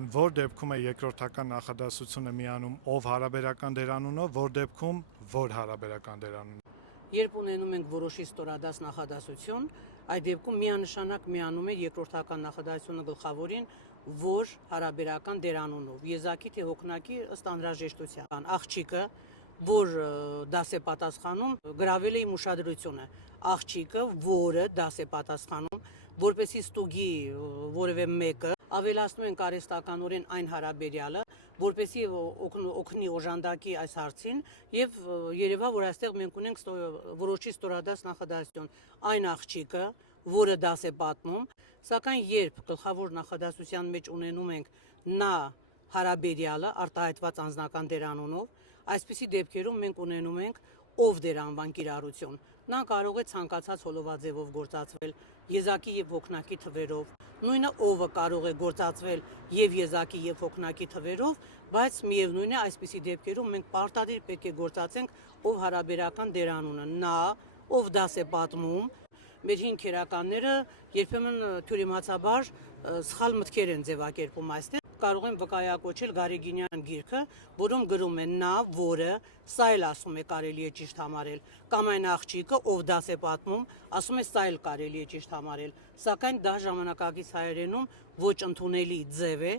Որ դեպքում է երկրորդական նախադասությունը միանում ով հարաբերական դերանունով, որ դեպքում որ հարաբերական դերանունով։ Երբ ունենում ենք որոշի ստորադաս նախադասություն, այդ դեպքում միանշանակ միանում է երկրորդական նախադասությունը գլխավորին, որ հարաբերական դերանունով, եզակի թե հոգնակի ըստ անհրաժեշտության։ Աղջիկը, որ դաս է պատասխանում, գրավել է իմ ուշադրությունը։ Աղջիկը, որը դաս է պատասխանում, որպեսզի ստուգի որևէ մեկը, ավելացնում են կարեստականորեն այն հարաբերյալը, որպեսզի օգնի օժանդակի այս հարցին եւ երևա, որ այստեղ մենք ունենք որոշի ստորադաս նախադասություն, այն աղջիկը, որը դաս է պատմում, սակայն երբ գլխավոր նախադասության մեջ ունենում ենք նա հարաբերյալը արտահայտված անձնական դերանունով, այսպիսի դեպքերում մենք ունենում ենք ով դերանվան կիրառություն։ Նա կարող է ցանկացած հոլովաձևով գործածվել եզակի եւ հոգնակի թվերով։ Նույնը ովը կարող է գործածվել եւ եզակի եւ հոգնակի թվերով, բայց միևնույն է այսպիսի դեպքերում մենք պարտադիր պետք է գործածենք ով հարաբերական դերանունը։ Նա, ով դաս է պատմում, մեր հին քերականները երբեմն թյուրիմացաբար սխալ մտքեր են ձևակերպում այստեղ։ Կարող եմ վկայակոչել Գարեգինյան գիրքը, որում գրում է նա, որը, սա էլ ասում է կարելի է ճիշտ համարել, կամ այն աղջիկը, ով դաս է պատմում, ասում է սա էլ կարելի է ճիշտ համարել, սակայն դա ժամանակակից հայերենում ոչ ընդունելի ձև է,